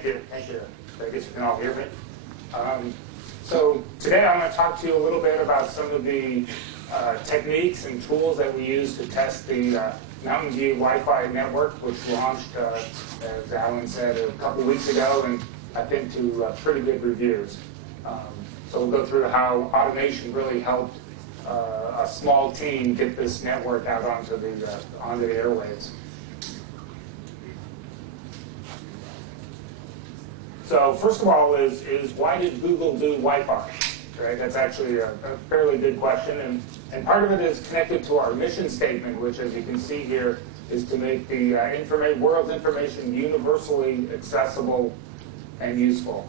Thank you. Thank you. I guess you can all hear me. So today I'm going to talk to you a little bit about some of the techniques and tools that we use to test the Mountain View Wi-Fi network, which launched, as Alan said, a couple weeks ago, and I've been to pretty good reviews. So we'll go through how automation really helped a small team get this network out onto the airwaves. So first of all is why did Google do Wi-Fi? Right? That's actually a fairly good question, and part of it is connected to our mission statement, which, as you can see here, is to make the world's information universally accessible and useful.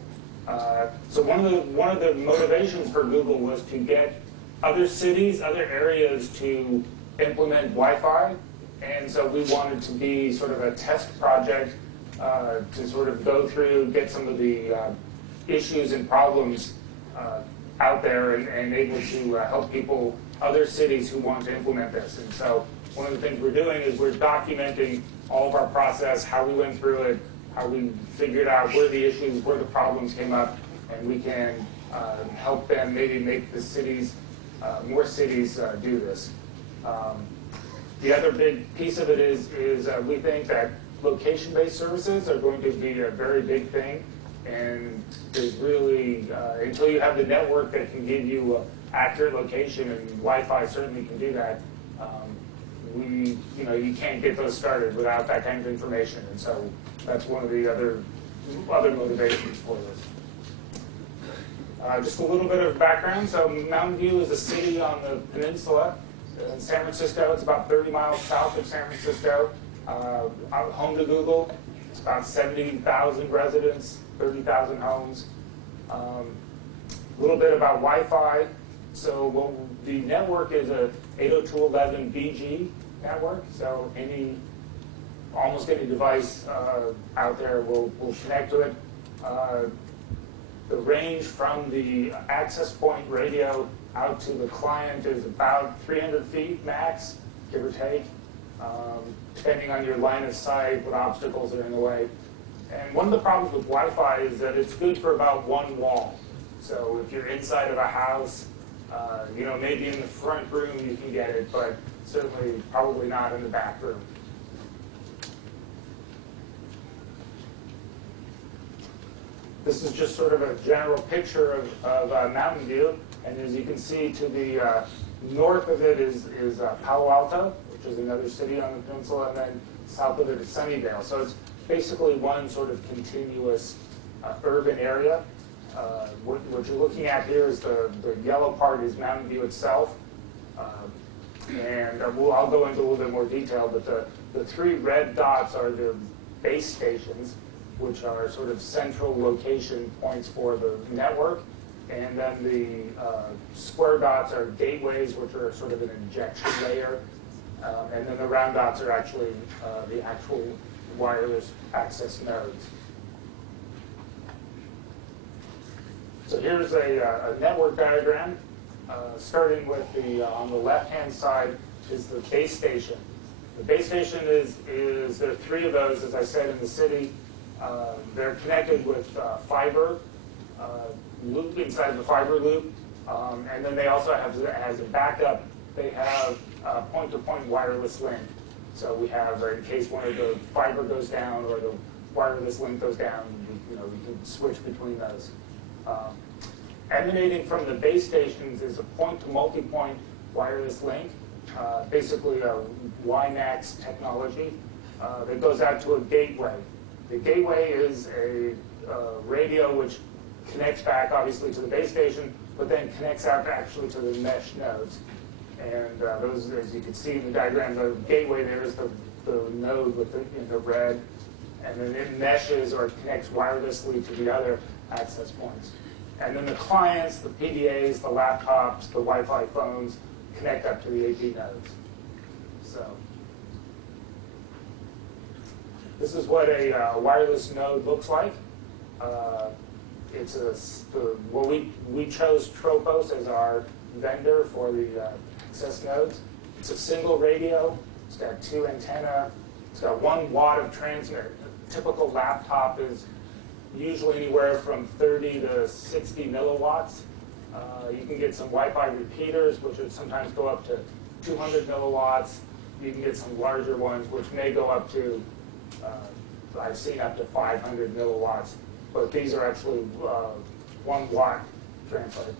So one of the motivations for Google was to get other cities, other areas to implement Wi-Fi, and so we wanted to be sort of a test project to sort of go through, get some of the issues and problems out there and able to help people, other cities who want to implement this. And so one of the things we're doing is we're documenting all of our process, how we went through it, how we figured out where the issues, where the problems came up, and we can help them maybe make the cities, more cities do this. The other big piece of it is we think that location-based services are going to be a very big thing, and there's really, until you have the network that can give you accurate location, and Wi-Fi certainly can do that, you can't get those started without that kind of information, and so that's one of the other motivations for this. Just a little bit of background. So Mountain View is a city on the peninsula in San Francisco. It's about 30 miles south of San Francisco. Home to Google. It's about 70,000 residents, 30,000 homes. A little bit about Wi-Fi. So the network is a 802.11bg network. So almost any device out there will connect to it. The range from the access point radio out to the client is about 300 feet max, give or take, depending on your line of sight, what obstacles are in the way. And one of the problems with Wi-Fi is that it's good for about one wall. So if you're inside of a house, maybe in the front room you can get it, but certainly probably not in the back room. This is just sort of a general picture of Mountain View, and as you can see, to the north of it is Palo Alto, which is another city on the peninsula, and then south of it is Sunnyvale. So it's basically one sort of continuous urban area. What you're looking at here is the yellow part is Mountain View itself, and I'll go into a little bit more detail, but the three red dots are the base stations, which are sort of central location points for the network. And then the square dots are gateways, which are sort of an injection layer. And then the round dots are actually the actual wireless access nodes. So here's a network diagram. Starting with on the left-hand side is the base station. The base station there are three of those, as I said, in the city. They're connected with fiber loop inside the fiber loop, and then they also have, as a backup, they have point-to-point wireless link. So we have, in case one of the fiber goes down or the wireless link goes down, we can switch between those. Emanating from the base stations is a point-to-multipoint wireless link, basically a WiMAX technology that goes out to a gateway. The gateway is a radio which connects back, obviously, to the base station, but then connects out actually to the mesh nodes. And those, as you can see in the diagram, the gateway there is the node in the red, and then it meshes or connects wirelessly to the other access points. And then the clients, the PDAs, the laptops, the Wi-Fi phones connect up to the AP nodes. So this is what a wireless node looks like. We chose Tropos as our vendor for the access nodes. It's a single radio. It's got 2 antennae. It's got 1 watt of transmit. A typical laptop is usually anywhere from 30 to 60 milliwatts. You can get some Wi-Fi repeaters, which would sometimes go up to 200 milliwatts. You can get some larger ones, which may go up to, I've seen up to 500 milliwatts. But these are actually 1 watt transfer.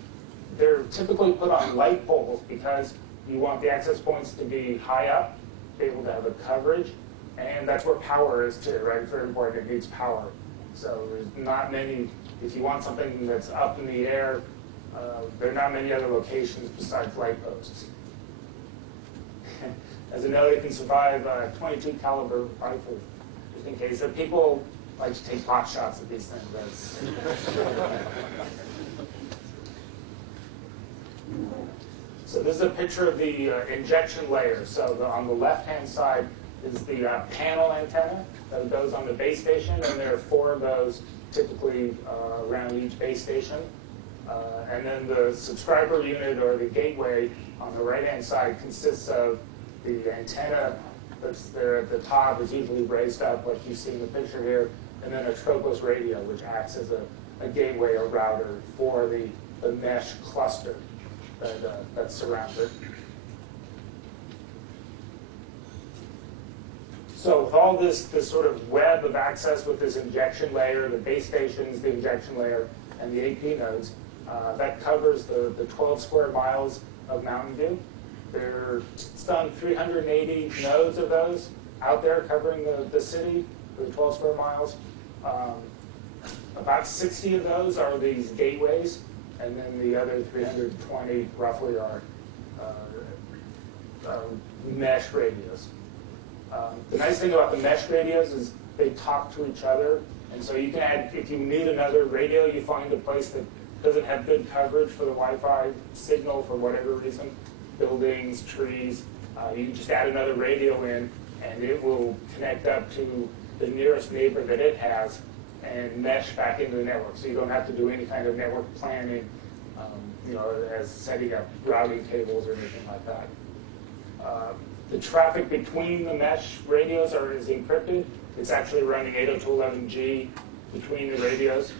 They're typically put on light poles because you want the access points to be high up, be able to have a coverage, and that's where power is too, right? It's very important, it needs power. So there's not many, if you want something that's up in the air, there are not many other locations besides light posts. As a note, it can survive a 22 caliber rifle, just in case. So people like to take pot shots at these things. So this is a picture of the injection layer. So on the left-hand side is the panel antenna that goes on the base station, and there are 4 of those typically around each base station. And then the subscriber unit, or the gateway, on the right-hand side consists of the antenna that's there at the top, is usually raised up like you see in the picture here, and then a Tropos radio, which acts as a gateway or router for the mesh cluster that surrounds it. So with all this sort of web of access with this injection layer, the base stations, the injection layer, and the AP nodes, that covers the 12 square miles of Mountain View. It's done 380 nodes of those out there covering the city for the 12 square miles. About 60 of those are these gateways, and then the other 320 roughly are mesh radios. The nice thing about the mesh radios is they talk to each other, and so you can add, if you need another radio, you find a place that doesn't have good coverage for the Wi-Fi signal for whatever reason, buildings, trees, you can just add another radio in, and it will connect up to the nearest neighbor that it has and mesh back into the network. So you don't have to do any kind of network planning, as setting up routing tables or anything like that. The traffic between the mesh radios is encrypted. It's actually running 802.11g between the radios.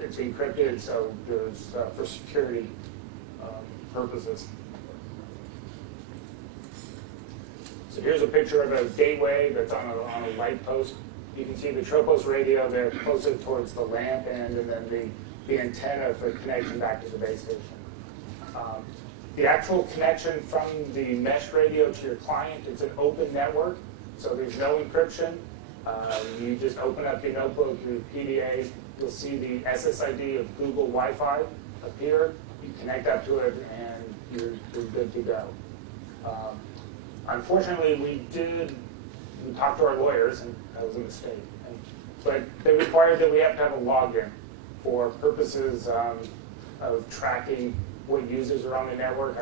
It's encrypted, so there's for security purposes. So here's a picture of a gateway that's on a light post. You can see the Tropos radio there closer towards the lamp end, and then the antenna for connection back to the base station. The actual connection from the mesh radio to your client, it's an open network, so there's no encryption. You just open up your notebook, your PDA, you'll see the SSID of Google Wi-Fi appear. You connect up to it, and you're good to go. Unfortunately, we talked to our lawyers, and that was a mistake. But they required that we have to have a login for purposes of tracking what users are on the network.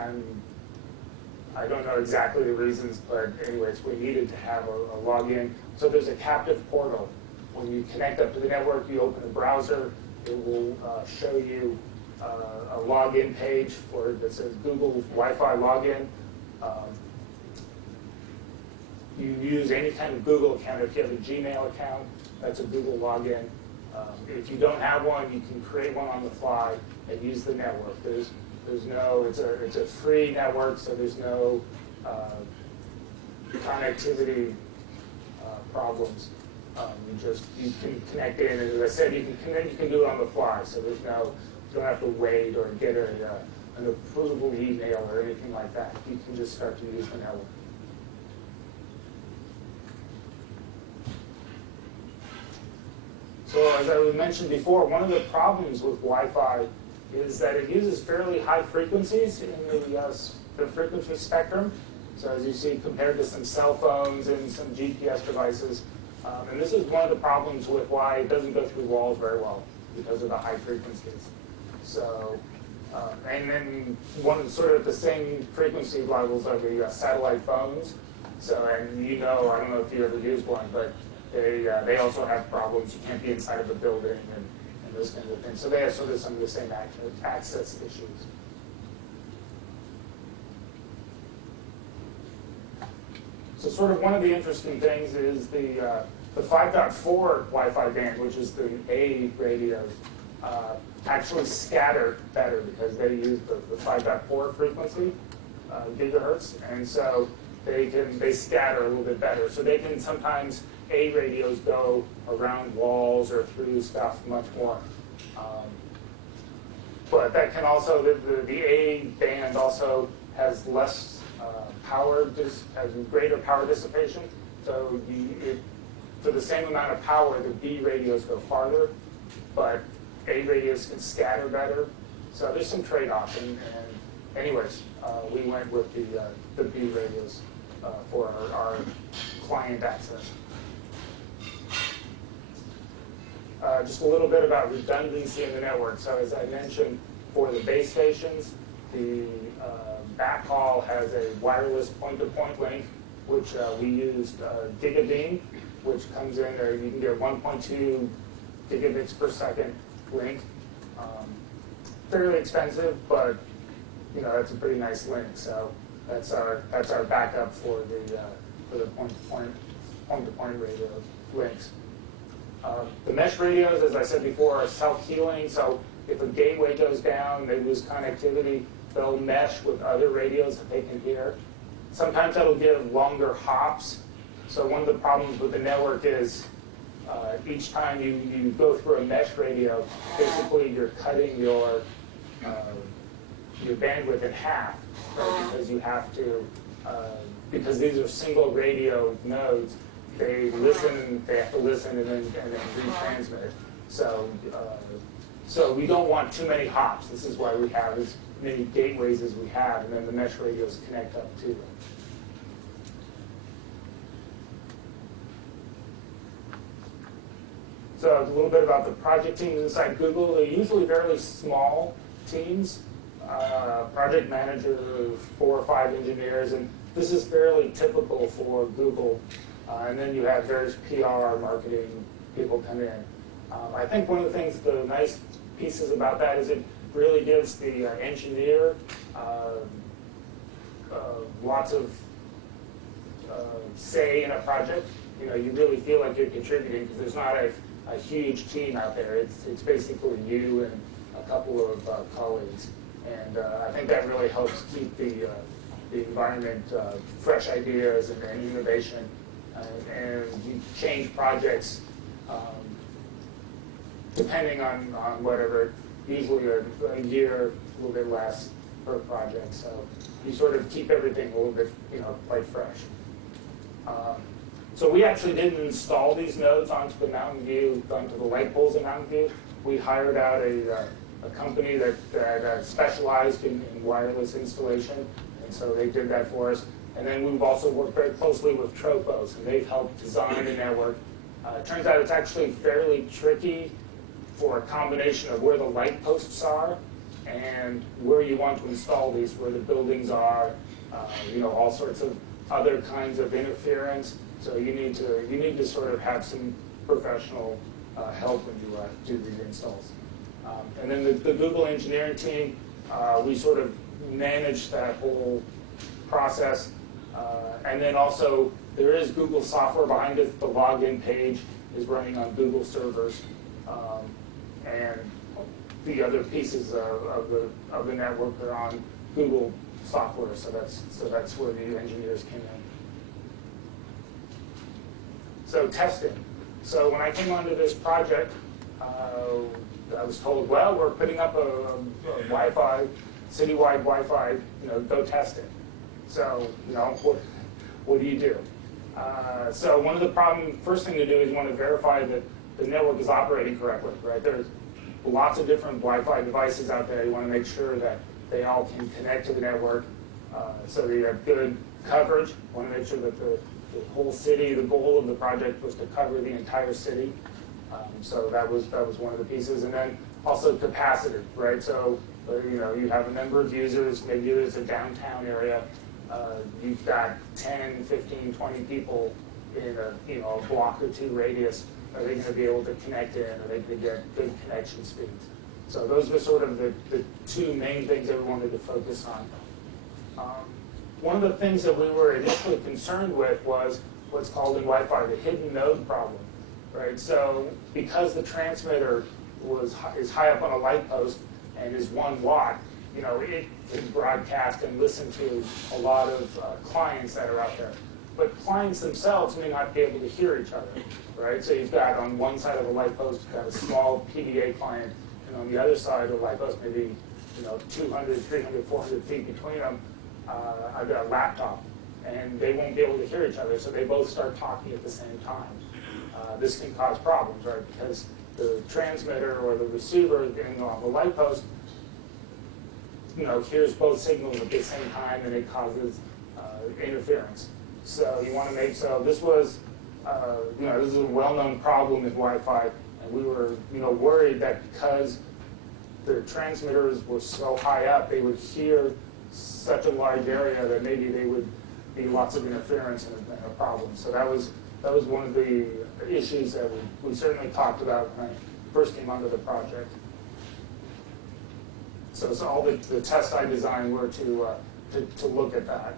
I don't know exactly the reasons, but anyways, we needed to have a login. So there's a captive portal. When you connect up to the network, you open a browser. It will show you a login page that says Google Wi-Fi login. You use any kind of Google account. If you have a Gmail account, that's a Google login. If you don't have one, you can create one on the fly and use the network. There's no, it's a free network, so there's no connectivity problems. You can connect in, and as I said, you can do it on the fly. So you don't have to wait or get an approval email or anything like that. You can just start to use the network. So as I mentioned before, one of the problems with Wi-Fi is that it uses fairly high frequencies in the frequency spectrum. So as you see, compared to some cell phones and some GPS devices. And this is one of the problems with why it doesn't go through walls very well, because of the high frequencies. So, and then sort of the same frequency levels are the satellite phones. So, and I don't know if you ever used one, but they also have problems. You can't be inside of a building and those kinds of things. So they have sort of some of the same access issues. So sort of one of the interesting things is the The 5.4 Wi-Fi band, which is the A radios, actually scatter better because they use the 5.4 frequency, gigahertz, and so they scatter a little bit better. So they can sometimes, A radios go around walls or through stuff much more. But that can also, the A band also has less power, has greater power dissipation. So for the same amount of power, the B radios go farther, but A radios can scatter better. So there's some trade-offs. And anyways, we went with the B radios for our client access. Just a little bit about redundancy in the network. So as I mentioned, for the base stations, the Backhaul has a wireless point-to-point link, which we used Gigabeam, which comes in there. You can get 1.2 gigabits per second link. Fairly expensive, but it's a pretty nice link. So that's our backup for the point-to-point radio links. The mesh radios, as I said before, are self-healing. So if a gateway goes down, they lose connectivity, they'll mesh with other radios that they can hear. Sometimes that'll give longer hops. So one of the problems with the network is each time you go through a mesh radio, basically you're cutting your bandwidth in half, right? Because you have to, because these are single radio nodes, they have to listen and then retransmit. So we don't want too many hops. This is why we have as many gateways as we have, and then the mesh radios connect up to them. So a little bit about the project teams inside Google. They're usually fairly small teams. Project manager, 4 or 5 engineers, and this is fairly typical for Google. And then you have various PR, marketing people come in. I think one of the things, the nice pieces about that is it really gives the engineer lots of say in a project. You really feel like you're contributing because there's not a huge team out there. It's basically you and a couple of colleagues. And I think that really helps keep the environment, fresh ideas and innovation. And you change projects depending on whatever, usually a year, a little bit less per project. So you sort of keep everything a little bit, quite fresh. So we actually didn't install these nodes onto the Mountain View, onto the light poles in Mountain View. We hired out a company that specialized in wireless installation, and so they did that for us. And then we've also worked very closely with Tropos, and they've helped design the network. It turns out it's actually fairly tricky for a combination of where the light posts are and where you want to install these, where the buildings are, all sorts of other kinds of interference. So you need to sort of have some professional help when you do these installs. And then the Google engineering team, we sort of manage that whole process. And then also, there is Google software behind it. The login page is running on Google servers. And the other pieces of the network are on Google software. So that's where the engineers came in. So testing. So when I came onto this project, I was told, well, we're putting up a Wi-Fi, citywide Wi-Fi, go test it. So, what do you do? So one of the first thing to do is you want to verify that the network is operating correctly, right? There's lots of different Wi-Fi devices out there. You want to make sure that they all can connect to the network so that you have good coverage. You want to make sure that the whole city, the goal of the project was to cover the entire city. So that was one of the pieces. And then also capacity, right? So, you have a number of users, maybe there's a downtown area, you've got 10, 15, 20 people in a block or 2 radius. Are they going to be able to connect in? Are they going to get good connection speeds? So those were sort of the 2 main things that we wanted to focus on. One of the things that we were initially concerned with was, what's called in Wi-Fi the hidden node problem, right? So because the transmitter is high up on a light post and is 1 watt, it can broadcast and listen to a lot of clients that are out there. But clients themselves may not be able to hear each other, right? So you've got on one side of the light post, you've got a small PDA client, and on the other side of the light post, maybe 200, 300, 400 feet between them, I've got a laptop, and they won't be able to hear each other, so they both start talking at the same time. This can cause problems, right? Because the transmitter or the receiver on the light post, hears both signals at the same time, and it causes interference. So you want to make this was this is a well-known problem in Wi-Fi, and we were worried that because the transmitters were so high up, they would hear such a large area that maybe they would be lots of interference and a problem. So that was one of the issues that we certainly talked about when I first came onto the project. So all the tests I designed were to look at that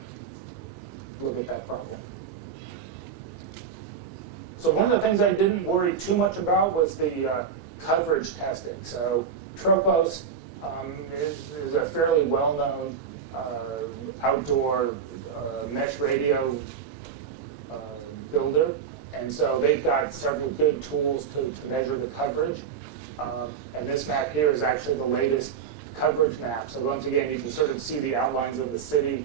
problem. So one of the things I didn't worry too much about was the coverage testing. So Tropos is a fairly well-known outdoor mesh radio builder, and so they've got several good tools to measure the coverage. And this map here is actually the latest coverage map. So once again, you can sort of see the outlines of the city.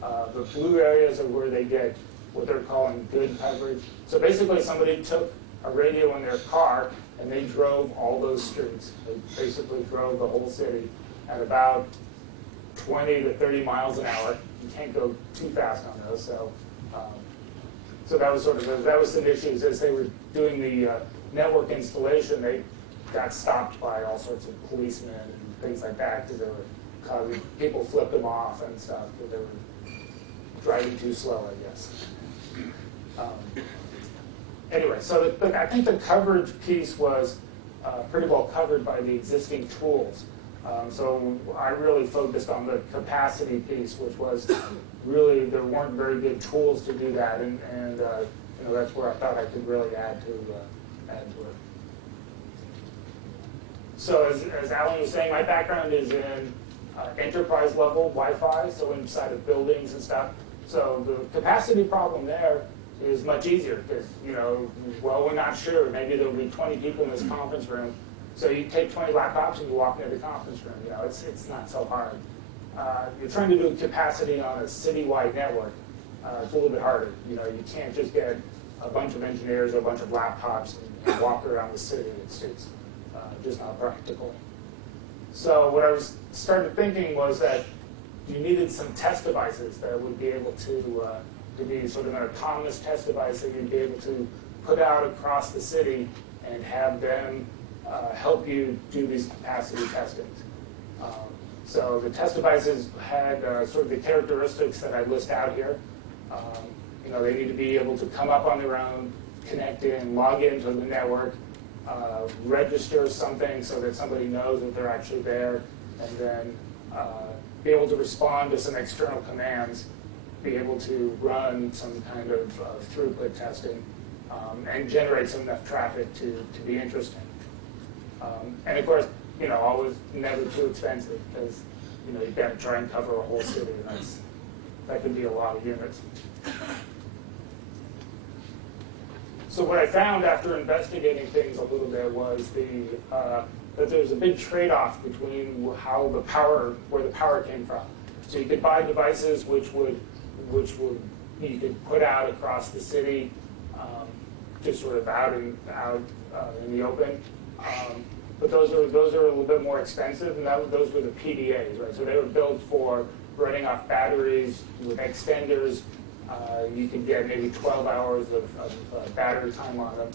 The blue areas are where they get what they're calling good coverage. So basically somebody took a radio in their car and they drove all those streets. They basically drove the whole city at about 20 to 30 miles an hour. You can't go too fast on those. So that was that was some issues as they were doing the network installation. They got stopped by all sorts of policemen and things like that because they were causing people flipped them off and stuff because they were driving too slow, I guess. Anyway, so I think the coverage piece was pretty well covered by the existing tools. So I really focused on the capacity piece, which was really there weren't very good tools to do that, and that's where I thought I could really add to it. So as Alan was saying, my background is in enterprise level Wi-Fi, so inside of buildings and stuff. So the capacity problem there is much easier because, well, we're not sure. Maybe there'll be 20 people in this conference room. So you take 20 laptops and you walk into the conference room. It's not so hard. You're trying to do capacity on a citywide network. It's a little bit harder. You can't just get a bunch of engineers or a bunch of laptops and walk around the city. It's just not practical. So what I started thinking was that you needed some test devices that would be able to be sort of an autonomous test device that you'd be able to put out across the city and have them help you do these capacity testings. So the test devices had sort of the characteristics that I list out here. They need to be able to come up on their own, connect in, log into the network, register something so that somebody knows that they're actually there, and then be able to respond to some external commands, be able to run some kind of throughput testing, and generate some enough traffic to be interesting. And of course, always never too expensive because you've got to try and cover a whole city, and that could be a lot of units. So what I found after investigating things a little bit was that there's a big trade-off between where the power came from. So you could buy devices which you could put out across the city, just sort of out in the open. But those are a little bit more expensive, and those were the PDAs, right? So they were built for running off batteries with extenders. You could get maybe 12 hours of battery time on them.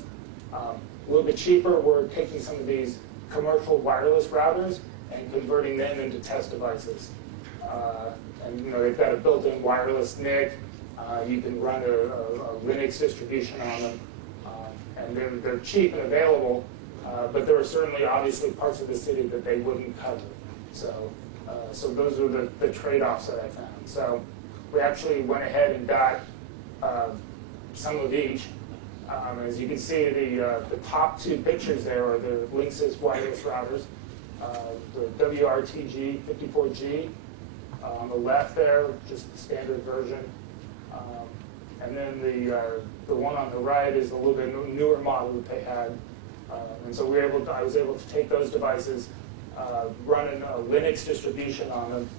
A little bit cheaper, we're taking some of these commercial wireless routers and converting them into test devices. And they've got a built-in wireless NIC. You can run a Linux distribution on them, and they're cheap and available. But there are certainly, obviously, parts of the city that they wouldn't cover. So those are the trade-offs that I found. So we actually went ahead and got some of each. As you can see, the top two pictures there are the Linksys wireless routers, the WRTG 54G on the left there, just the standard version. And then the one on the right is a little bit newer model that they had. And so I was able to take those devices, run a Linux distribution on them,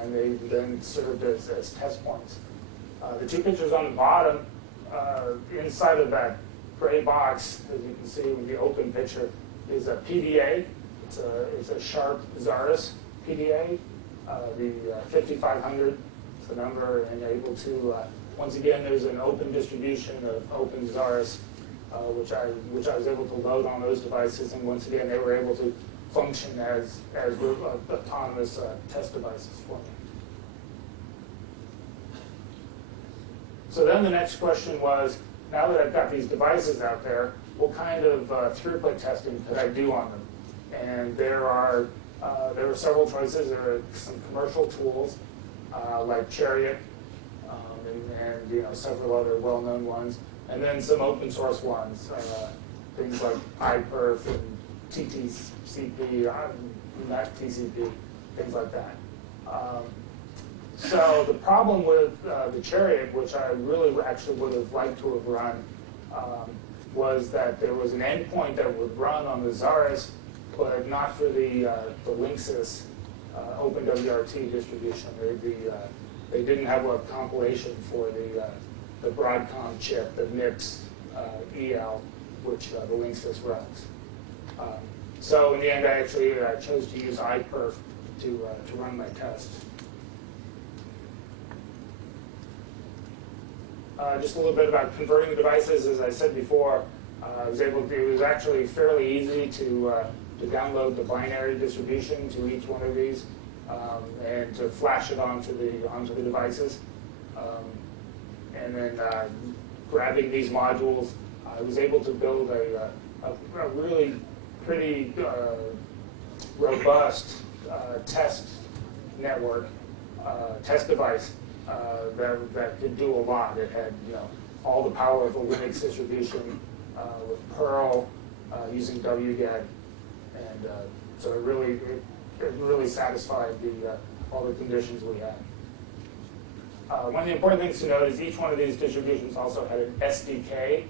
and they then served as test points. The two pictures on the bottom, inside of that gray box, as you can see with the open picture, is a PDA. It's a Sharp Zaris PDA. The 5500 is the number, and able to, once again, there's an open distribution of Open Zaris, which I was able to load on those devices, and once again, they were able to function as autonomous test devices for me. So then the next question was, now that I've got these devices out there, what kind of throughput testing could I do on them? And there were several choices. There are some commercial tools like Chariot and several other well-known ones, and then some open source ones, things like iPerf and TTCP, not TCP, things like that. So the problem with the Chariot, which I really actually would have liked to have run, was that there was an endpoint that would run on the Zaris, but not for the Linksys OpenWRT distribution. They didn't have a compilation for the Broadcom chip, the MIPS EL, which the Linksys runs. So in the end, I actually chose to use iPerf to run my test. Just a little bit about converting the devices. As I said before, it was actually fairly easy to download the binary distribution to each one of these and to flash it onto the devices. And then grabbing these modules, I was able to build a really pretty robust test network, test device that could do a lot. It had all the power of a Linux distribution with Perl using wget, and so it really satisfied all the conditions we had. One of the important things to note is each one of these distributions also had an SDK.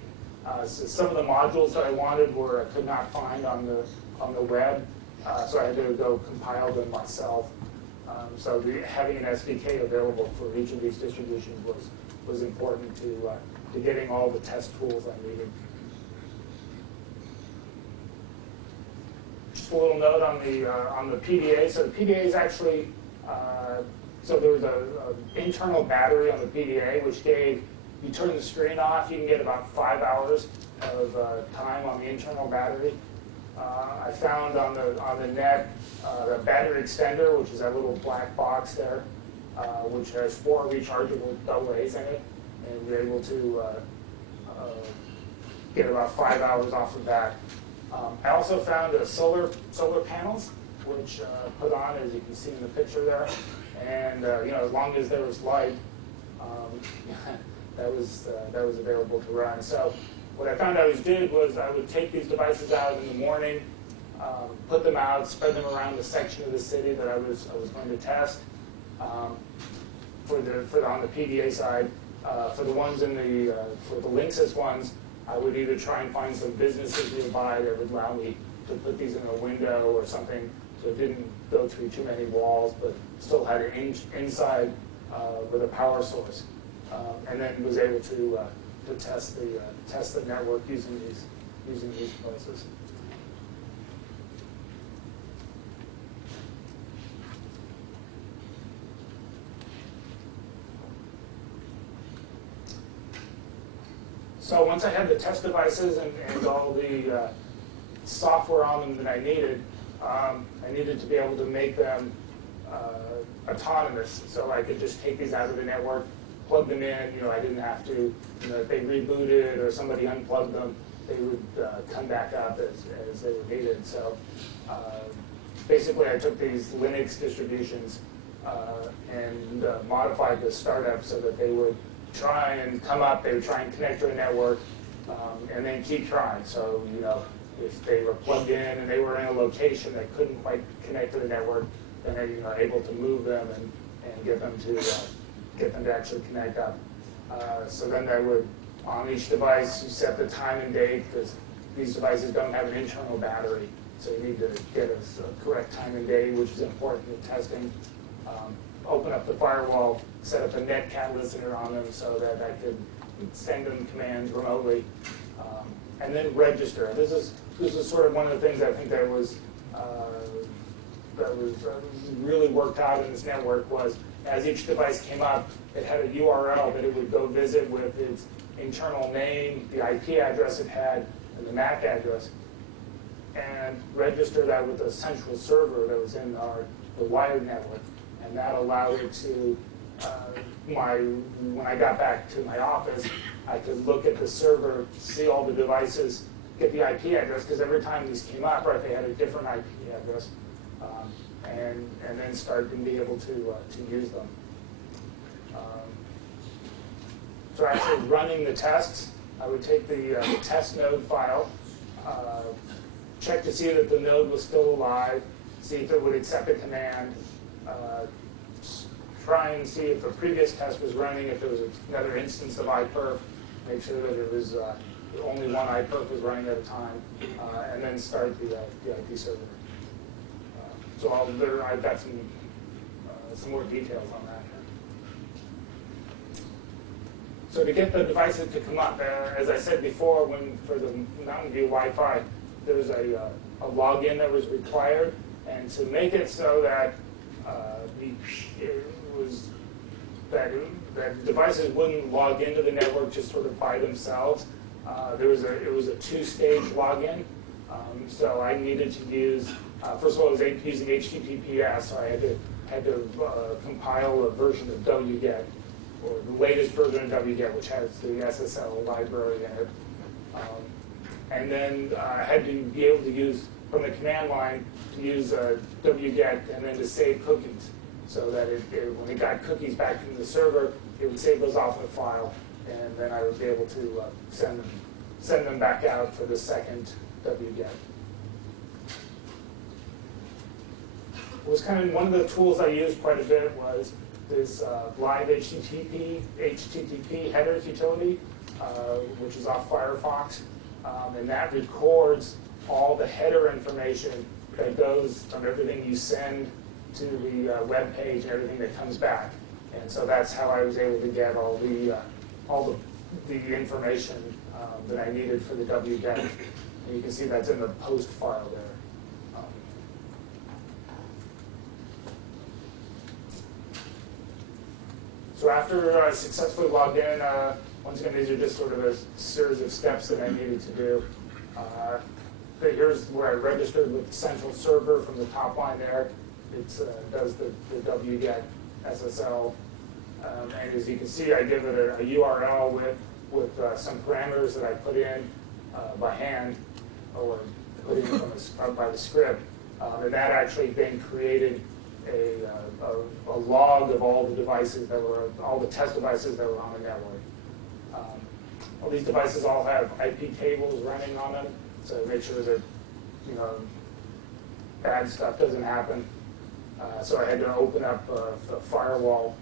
So some of the modules that I wanted I could not find on the web, so I had to go compile them myself. So having an SDK available for each of these distributions was important to getting all the test tools I needed. Just a little note on the PDA. So the PDA is actually so there was an internal battery on the PDA, which gave, you turn the screen off, you can get about 5 hours of time on the internal battery. I found on the net the battery extender, which is that little black box there, which has 4 rechargeable AA's in it, and we're able to get about 5 hours off of that. I also found solar panels, which put on, as you can see in the picture there, and as long as there was light, that was available to run. So what I found I did was I would take these devices out in the morning, put them out, spread them around the section of the city that I was going to test. On the PDA side, for the ones for the Linksys ones, I would either try and find some businesses nearby that would allow me to put these in a window or something, so it didn't go through too many walls, but still had an inside with a power source, and then was able to test the network using these devices. So once I had the test devices and all the software on them that I needed to be able to make them autonomous. So I could just take these out of the network, plug them in. I didn't have to, if they rebooted or somebody unplugged them, they would come back up as they were needed. So basically I took these Linux distributions and modified the startup so that they would try and come up, they would try and connect to a network, and then keep trying. So, you know, if they were plugged in and they were in a location that couldn't quite connect to the network, then they were able to move them and get them to actually connect up. So then they would, on each device, you set the time and date, because these devices don't have an internal battery. So you need to get a correct time and date, which is important in testing. Open up the firewall, set up a netcat listener on them so that I could send them commands remotely. And then register. This is sort of one of the things I think that was really worked out in this network was, as each device came up, it had a URL that it would go visit with its internal name, the IP address it had, and the MAC address, and register that with a central server that was in the wired network. And that allowed it to, when I got back to my office, I could look at the server, see all the devices, get the IP address, because every time these came up, right, they had a different IP address, and then start and be able to use them. So actually running the tests, I would take the test node file, check to see that the node was still alive, see if it would accept a command, try and see if a previous test was running, if there was another instance of iPerf, make sure that it was only one iPerf was running at a time, and then start the IP server. So I've got some more details on that. So to get the devices to come up, as I said before, for the Mountain View Wi-Fi, there's a login that was required, and to make it so that that devices wouldn't log into the network just sort of by themselves, it was a two-stage login. So I needed to use, first of all, I was using HTTPS, so I had to compile a version of wget, or the latest version of wget, which has the SSL library in it. And then I had to be able to use, from the command line, to use wget and then to save cookies, so that when it got cookies back from the server, it would save those off in a file, and then I would be able to send them back out for the second wget. It was kind of one of the tools I used quite a bit was this live HTTP headers utility, which is off Firefox, and that records all the header information that goes from everything you send to the web page and everything that comes back. And so that's how I was able to get all the information that I needed for the wget. And you can see that's in the post file there. So after I successfully logged in, once again, these are just sort of a series of steps that I needed to do. Here's where I registered with the central server from the top line there. It does the wget SSL. And as you can see, I give it a URL with some parameters that I put in by hand, or put in by the script. And that actually then created a log of all the devices all the test devices that were on the network. All these devices all have IP tables running on them, so make sure that bad stuff doesn't happen. So I had to open up the firewall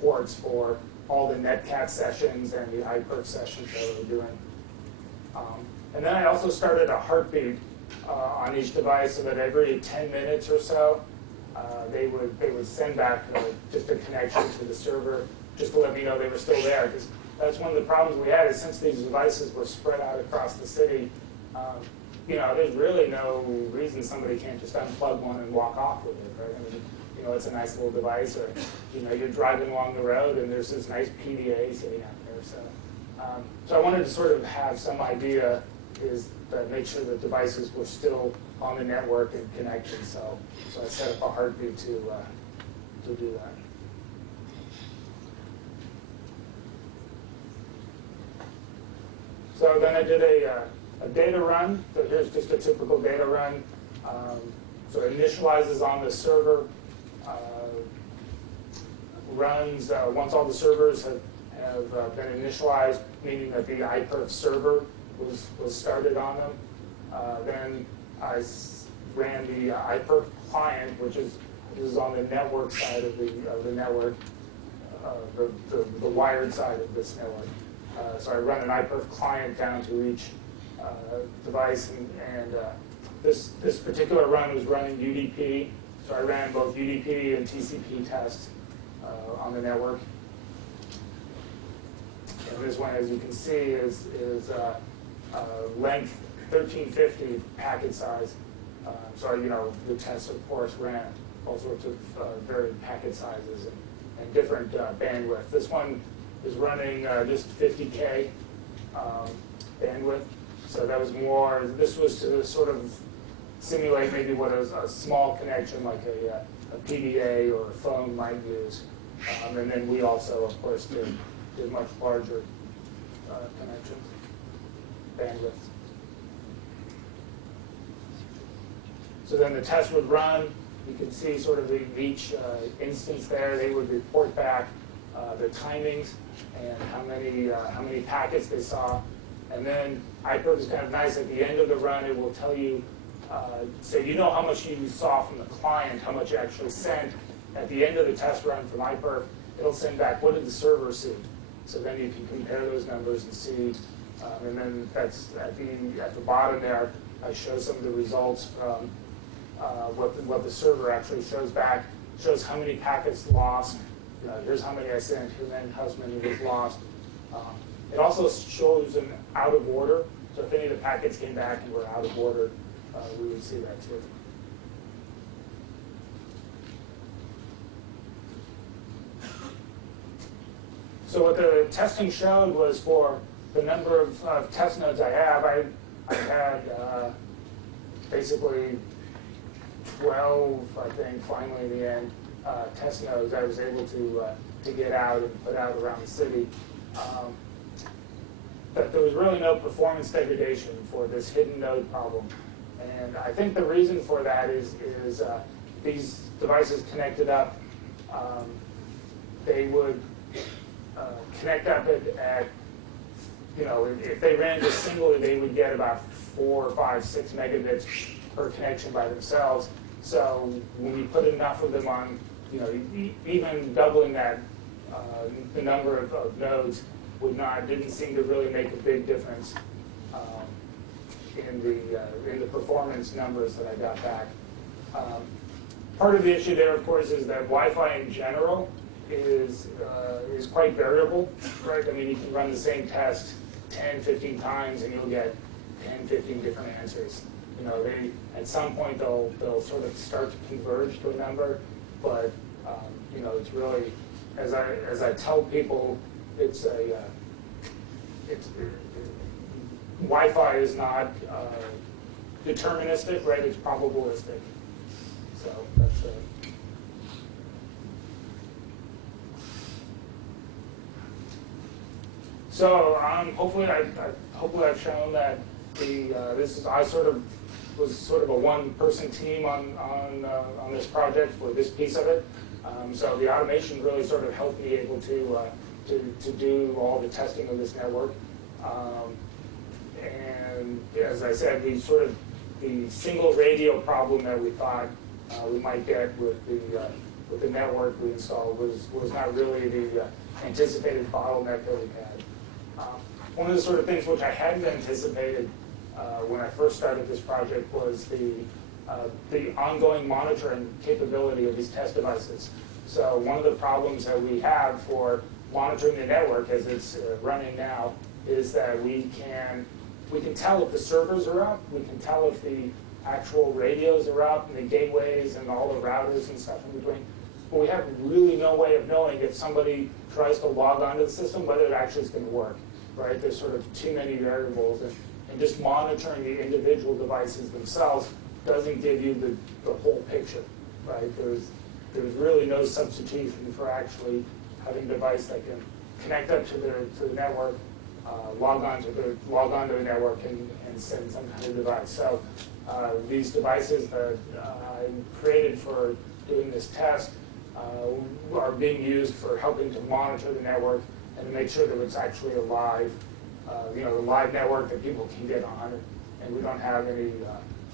ports for all the netcat sessions and the iPerf sessions that we were doing. And then I also started a heartbeat on each device, so that every 10 minutes or so, they would send back just a connection to the server, just to let me know they were still there. Because that's one of the problems we had, is since these devices were spread out across the city, there's really no reason somebody can't just unplug one and walk off with it, right? I mean, it's a nice little device, or you're driving along the road and there's this nice PDA sitting out there. So I wanted to sort of have some idea, is that make sure that devices were still on the network and connected. So I set up a heartbeat to do that. So then I did a data run. So here's just a typical data run. So it initializes on the server, runs once all the servers have been initialized, meaning that the iPerf server was started on them. Then I ran the iPerf client, which is on the network side of the network, the wired side of this network. So I run an iPerf client down to each device, and this particular run was running UDP. So I ran both UDP and TCP tests on the network. And this one, as you can see, is length 1350 packet size. So the tests, of course, ran all sorts of varied packet sizes and different bandwidth. This one is running just 50K bandwidth. So that was more, this was to sort of simulate maybe what a small connection like a PDA or a phone might use. And then we also, of course, did much larger connections, bandwidth. So then the test would run. You can see sort of each instance there. They would report back the timings and how many packets they saw. And then iPerf is kind of nice. At the end of the run, it will tell you, so you know how much you saw from the client, how much you actually sent. At the end of the test run from iPerf, it'll send back, what did the server see? So then you can compare those numbers and see. And then that's at the bottom there, I show some of the results from what the server actually shows back. Shows how many packets lost. Here's how many I sent, and then how many was lost. It also shows them out of order. So if any of the packets came back and were out of order, we would see that too. So what the testing showed was for the number of test nodes I have, I had basically 12, I think, finally in the end, test nodes I was able to get out and put out around the city. But there was really no performance degradation for this hidden node problem. And I think the reason for that is these devices connected up, they would connect up at if they ran just singly, they would get about 4, 5, 6 megabits per connection by themselves. So when you put enough of them on, even doubling that, the number of nodes didn't seem to really make a big difference in the performance numbers that I got back. Part of the issue there, of course, is that Wi-Fi in general is quite variable, right? I mean, you can run the same test 10, 15 times, and you'll get 10, 15 different answers. At some point they'll sort of start to converge to a number, but it's really, as I tell people, Wi-Fi is not deterministic, right? It's probabilistic. So that's So hopefully I've shown that I was sort of a one-person team on this project for this piece of it. So the automation really sort of helped me able to do all the testing of this network. And as I said, the single radio problem that we thought we might get with the network we installed was not really the anticipated bottleneck that we had. One of the sort of things which I hadn't anticipated when I first started this project was the ongoing monitoring capability of these test devices. So one of the problems that we have for monitoring the network as it's running now is that we can tell if the servers are up, we can tell if the actual radios are up and the gateways and all the routers and stuff in between. But we have really no way of knowing if somebody tries to log onto the system, whether it actually is going to work, right? There's sort of too many variables, and just monitoring the individual devices themselves doesn't give you the whole picture, right? There's really no substitution for actually having a device that can connect up to the network, log on to the network, and send some kind of device. So these devices that I created for doing this test are being used for helping to monitor the network and to make sure that it's actually a live, a live network that people can get on it, and we don't have any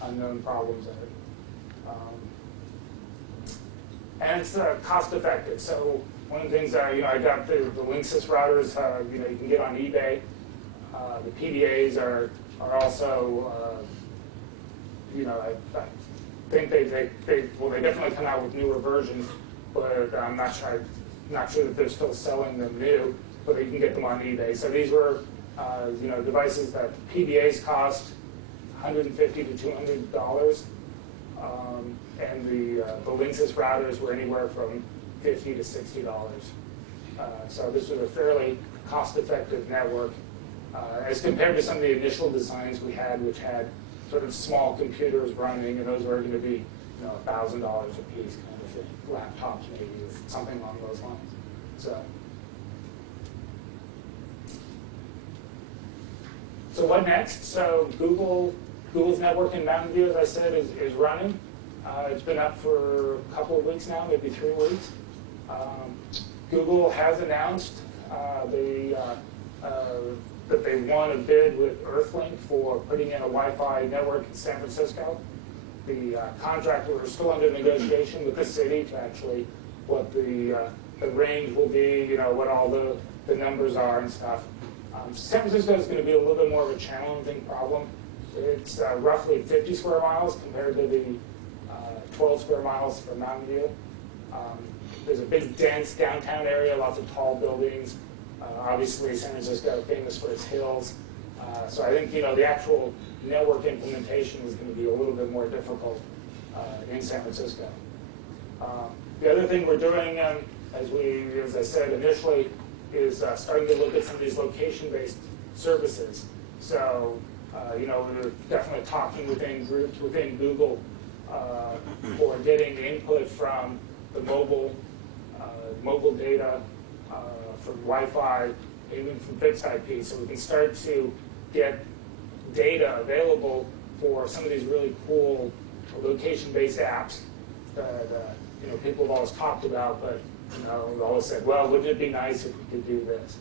unknown problems in it. And it's cost effective. So one of the things I got the Linksys routers. You can get on eBay. The PDAs are also, I think they definitely come out with newer versions, but I'm not sure that they're still selling them new, but you can get them on eBay. So these were, devices that PDAs cost $150 to $200, and the Linksys routers were anywhere from $50 to $60. So this was a fairly cost-effective network as compared to some of the initial designs we had, which had sort of small computers running, and those were going to be $1,000 a piece kind of thing, laptops maybe, or something along those lines. So what next? So Google's network in Mountain View, as I said, is running. It's been up for a couple of weeks now, maybe 3 weeks. Google has announced that they won a bid with Earthlink for putting in a Wi-Fi network in San Francisco. The contractor, we're still under negotiation with the city to actually what the range will be, what all the numbers are and stuff. San Francisco is going to be a little bit more of a challenging problem. It's roughly 50 square miles compared to the 12 square miles for Mountain View. There's a big, dense downtown area, lots of tall buildings. Obviously, San Francisco is famous for its hills. So I think the actual network implementation is going to be a little bit more difficult in San Francisco. The other thing we're doing, as I said initially, is starting to look at some of these location-based services. So we're definitely talking within groups within Google for getting input from the mobile data, from Wi-Fi, even from fixed IP, so we can start to get data available for some of these really cool location-based apps that people have always talked about, but we've always said, well, wouldn't it be nice if we could do this?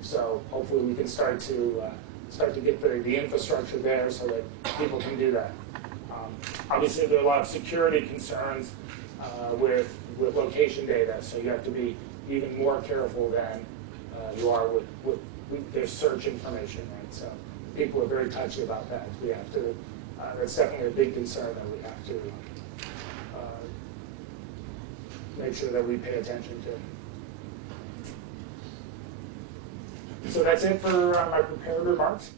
So hopefully we can start to get the infrastructure there so that people can do that. Obviously, there are a lot of security concerns with location data, so you have to be even more careful than you are with their search information, right? So people are very touchy about that. We have to. That's definitely a big concern that we have to make sure that we pay attention to. So that's it for my prepared remarks.